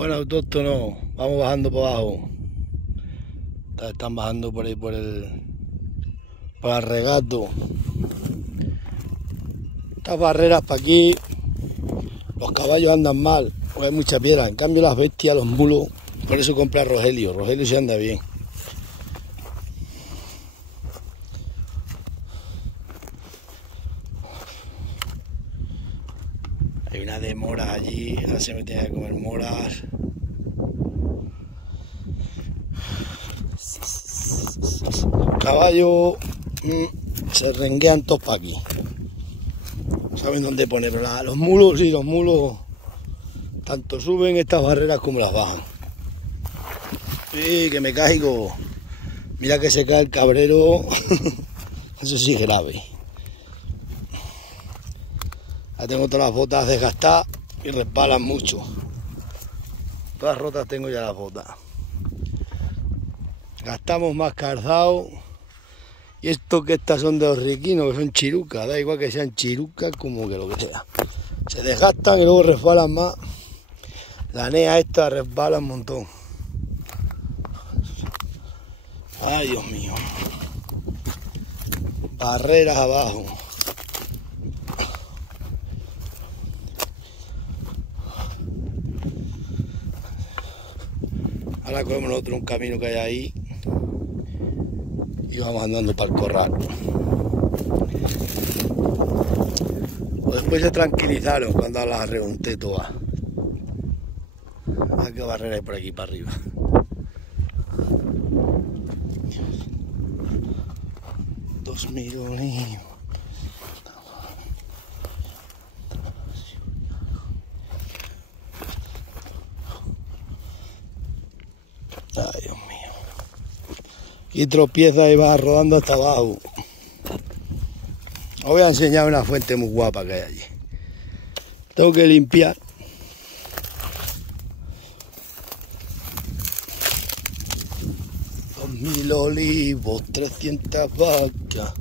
Bueno, autóctono, vamos bajando por abajo. Están bajando por ahí por el regato. Estas barreras para aquí, los caballos andan mal, porque hay mucha piedra. En cambio las bestias, los mulos, por eso compra Rogelio. Rogelio se anda bien. Hay una de moras allí, ahora se me tiene que comer moras. Caballos se renguean todos para aquí. Saben dónde poner, pero los mulos, sí, los mulos tanto suben estas barreras como las bajan. ¡Sí, que me caigo! Mira que se cae el cabrero. Eso sí es grave. Ya tengo todas las botas desgastadas y resbalan mucho. Todas rotas tengo ya las botas. Gastamos más calzado. Y esto que estas son de los riquinos, que son chirucas, da igual que sean chirucas como que lo que sea. Se desgastan y luego resbalan más. La nea esta resbala un montón. Ay, Dios mío. Barreras abajo. Ahora cogemos nosotros un camino que hay ahí y vamos andando para el corral. Pues después se tranquilizaron cuando las reunté todas. Ah, qué barrera hay por aquí para arriba. Dios. 2000 olivos. Ay, Dios mío. Y tropieza y va rodando hasta abajo. Os voy a enseñar una fuente muy guapa que hay allí. Tengo que limpiar. Mil olivos, 300 vacas.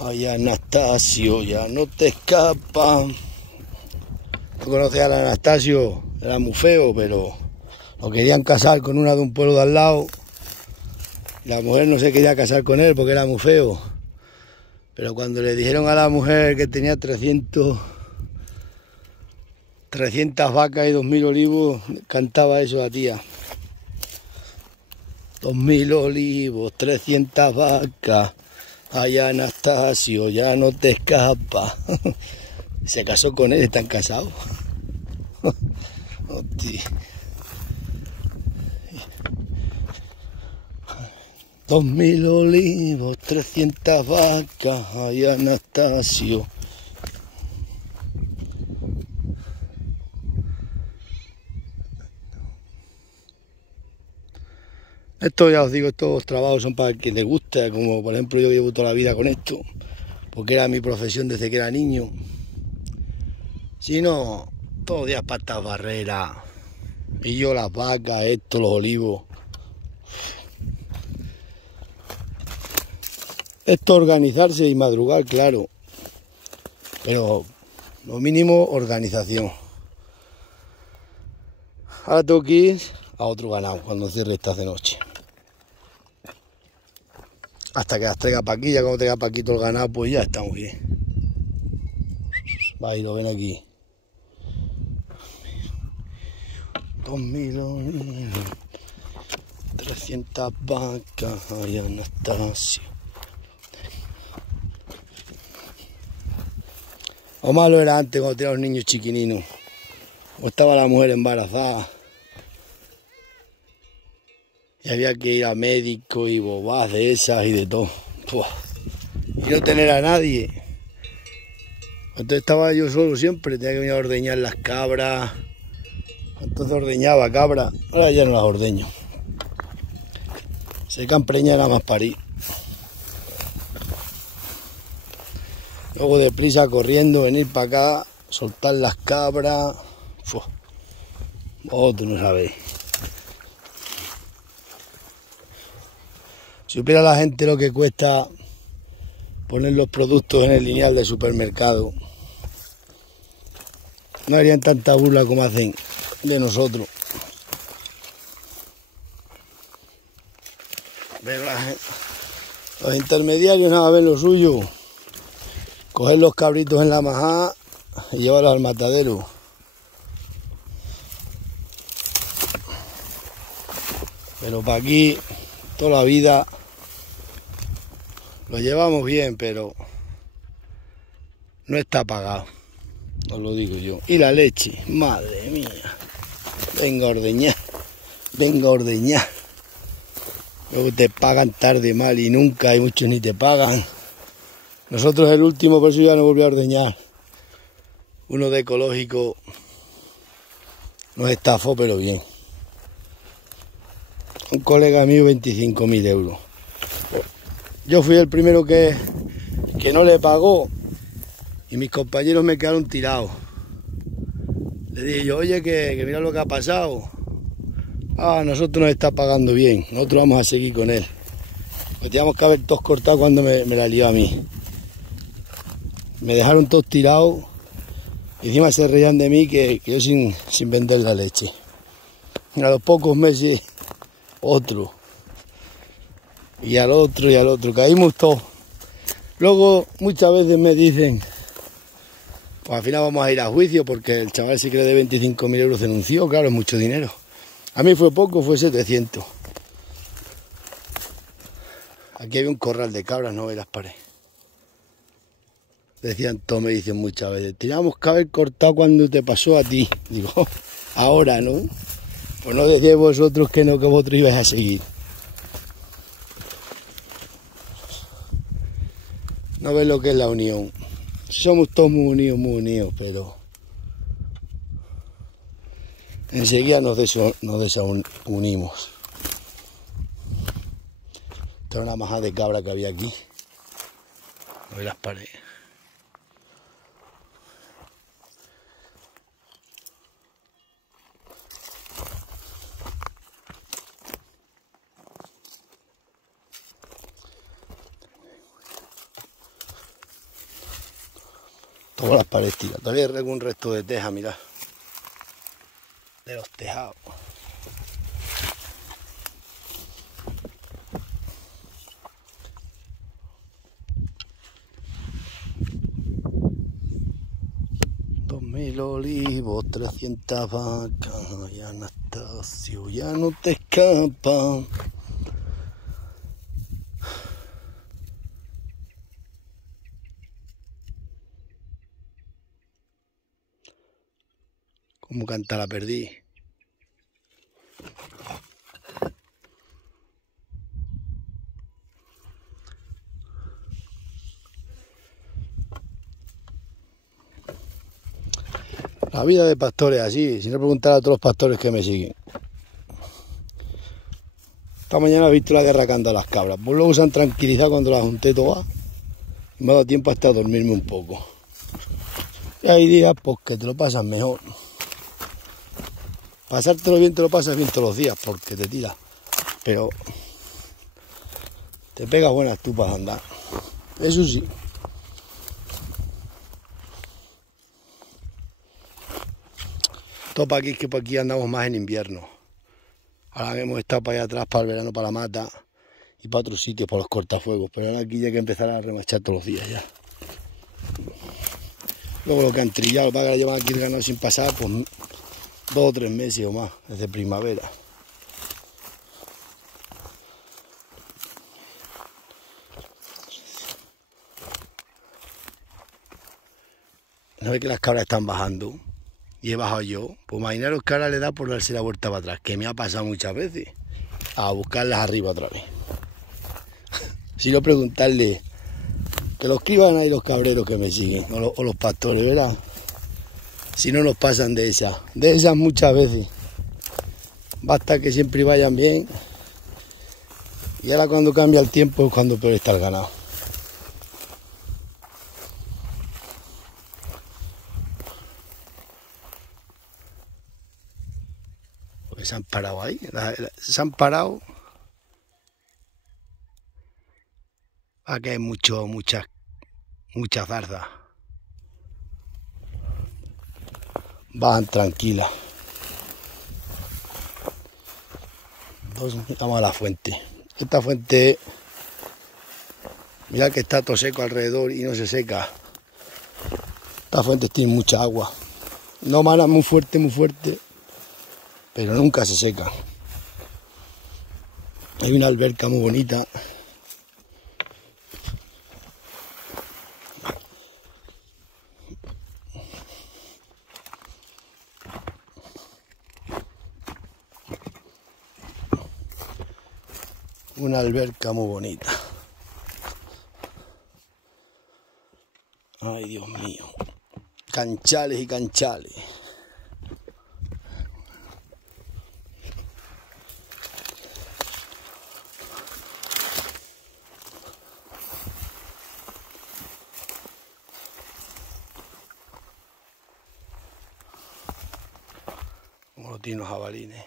Ay, Anastasio, ya no te escapas. No conocía al Anastasio, era muy feo, pero lo querían casar con una de un pueblo de al lado. La mujer no se quería casar con él porque era muy feo. Pero cuando le dijeron a la mujer que tenía 300 vacas y 2000 olivos, cantaba eso la tía. 2000 olivos, 300 vacas. Ay, Anastasio, ya no te escapas. Se casó con él, están casados. Hostia. 2000 olivos, 300 vacas. Ay, Anastasio. Esto ya os digo, estos trabajos son para el que les gusta, como por ejemplo yo llevo toda la vida con esto, porque era mi profesión desde que era niño. Si no, todos los días para estas barreras, y yo las vacas, esto, los olivos. Esto organizarse y madrugar, claro, pero lo mínimo organización. Ahora tengo que ir a otro ganado cuando cierre esta de noche. Hasta que las traiga para aquí, ya cuando traiga para aquí todo el ganado, pues ya estamos bien. Va, y lo ven aquí. 2000, 300 vacas, ay, Anastasio. O malo era antes cuando tenía los niños chiquininos. O estaba la mujer embarazada. Y había que ir a médico y bobas de esas y de todo. Puah. Y no tener a nadie. Entonces estaba yo solo siempre, tenía que venir a ordeñar las cabras. Entonces ordeñaba cabras, ahora ya no las ordeño. Se quedan preñas nada más parir. Luego deprisa corriendo, venir para acá, soltar las cabras. Puah. Oh, tú no sabes. Si supiera la gente lo que cuesta poner los productos en el lineal de supermercado, no harían tanta burla como hacen. de nosotros. Pero los intermediarios nada ven lo suyo. Coger los cabritos en la majada y llevarlos al matadero. Pero para aquí, toda la vida, lo llevamos bien, pero no está pagado, os lo digo yo. Y la leche, madre mía, venga a ordeñar, venga a ordeñar. Luego te pagan tarde, mal y nunca, y muchos ni te pagan. Nosotros el último, por eso ya no volví a ordeñar. Uno de ecológico nos estafó, pero bien. Un colega mío, 25.000 euros. Yo fui el primero que no le pagó y mis compañeros me quedaron tirados. Le dije yo, oye, que mira lo que ha pasado. Ah, nosotros nos está pagando bien, nosotros vamos a seguir con él. Nos teníamos que haber todos cortado cuando me la lió a mí. Me dejaron todos tirados y encima se reían de mí que yo sin vender la leche. A los pocos meses, otro. Y al otro, caímos todos. Luego muchas veces me dicen, pues al final vamos a ir a juicio porque el chaval sí que le de 25.000 euros denunció, claro, es mucho dinero. A mí fue poco, fue 700. Aquí hay un corral de cabras, no verás pared. Decían todos, me dicen muchas veces, teníamos que haber cortado cuando te pasó a ti. Digo, ahora, ¿no? Pues no decíais vosotros que no, que vosotros ibais a seguir. No ves lo que es la unión. Somos todos muy unidos, pero enseguida nos desunimos. Esta es una majada de cabra que había aquí. No ves las paredes. Todas las paredes tiras. Todavía hay algún resto de teja, mirad. De los tejados. $2.000 olivos, 300 vacas. Y Anastasio, ya no te escapan. Como canta la perdiz. La vida de pastores así, si no preguntar a todos los pastores que me siguen. Esta mañana he visto la guerra que han dado las cabras. Pues luego se han tranquilizado cuando las junté todas. Y me ha dado tiempo hasta dormirme un poco. Y hay días pues que te lo pasas mejor. Pasártelo bien te lo pasas bien todos los días porque te tiras. Pero te pegas buenas tupas a andar. Eso sí. Todo para aquí es que por aquí andamos más en invierno. Ahora hemos estado para allá atrás para el verano, para la mata y para otros sitios, para los cortafuegos. Pero ahora aquí ya hay que empezar a remachar todos los días ya. Luego lo que han trillado, para que la llevan aquí el ganado sin pasar, pues 2 o 3 meses o más, desde primavera. Una vez que las cabras están bajando y he bajado yo, pues imaginaros que ahora le da por darse la vuelta para atrás, que me ha pasado muchas veces, a buscarlas arriba otra vez. Si no, preguntarle, que lo escriban ahí los cabreros que me siguen, o los pastores, ¿verdad? Si no nos pasan de esas muchas veces. Basta que siempre vayan bien. Y ahora cuando cambia el tiempo es cuando peor está el ganado. Porque se han parado ahí. Se han parado. Aquí hay muchas zarzas. Bajan tranquilas. dos, vamos a la fuente. Esta fuente, mirad que está todo seco alrededor y no se seca. Estas fuentes tienen mucha agua. No manan muy fuerte, pero nunca se seca. Hay una alberca muy bonita. Una alberca muy bonita. Ay, Dios mío. Canchales y canchales. Como los tienen los jabalines.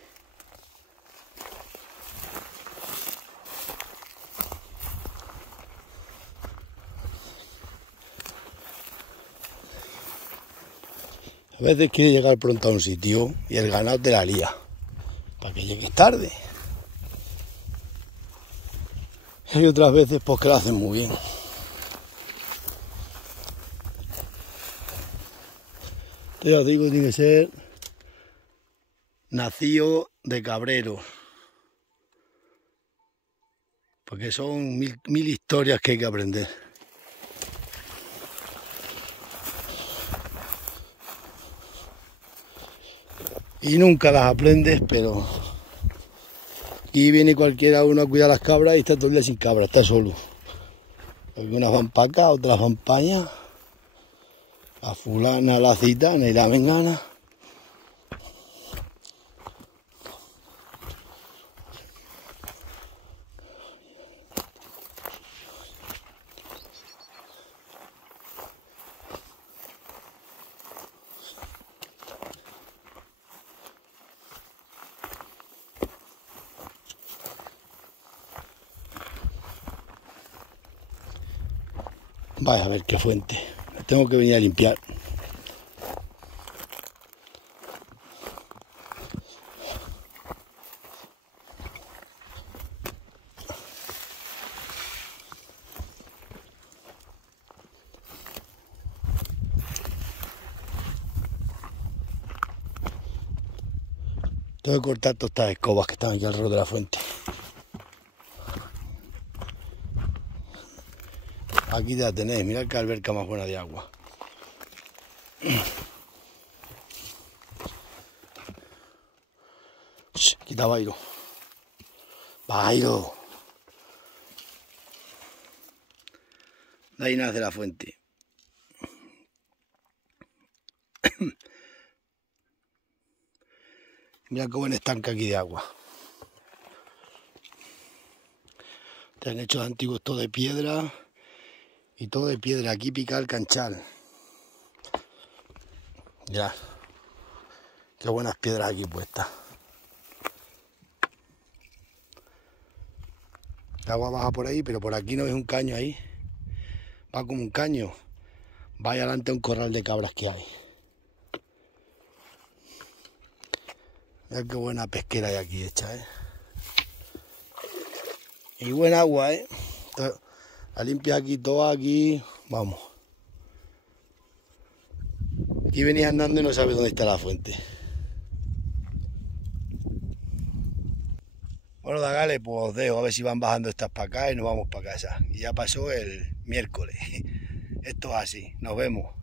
A veces quiere llegar pronto a un sitio y el ganado te la lía, para que llegues tarde. Y otras veces pues que lo hacen muy bien. Te os digo, tiene que ser nacido de cabreros, porque son mil historias que hay que aprender. Y nunca las aprendes, pero aquí viene cualquiera uno a cuidar las cabras y está todo el día sin cabras, está solo. Algunas van para acá, otras van para allá. La fulana, la citana y la mengana. Vaya a ver qué fuente. La tengo que venir a limpiar. Tengo que cortar todas estas escobas que están aquí alrededor de la fuente. Aquí ya tenéis, mirad qué alberca más buena de agua. Quita Bairo. Bairo. De ahí nace la fuente. Mira qué buen estanque aquí de agua. Te han hecho de antiguos todo de piedra. Y todo de piedra. Aquí pica el canchal. Mirad. Qué buenas piedras aquí puestas. El agua baja por ahí, pero por aquí no ves un caño ahí. Va como un caño. Va ahí adelante a un corral de cabras que hay. Mirad qué buena pesquera hay aquí hecha, Y buen agua, La limpia aquí, toda aquí. Vamos. Aquí venís andando y no sabes dónde está la fuente. Bueno, Dagales, pues os dejo a ver si van bajando estas para acá y nos vamos para casa. Y ya pasó el miércoles. Esto es así. Nos vemos.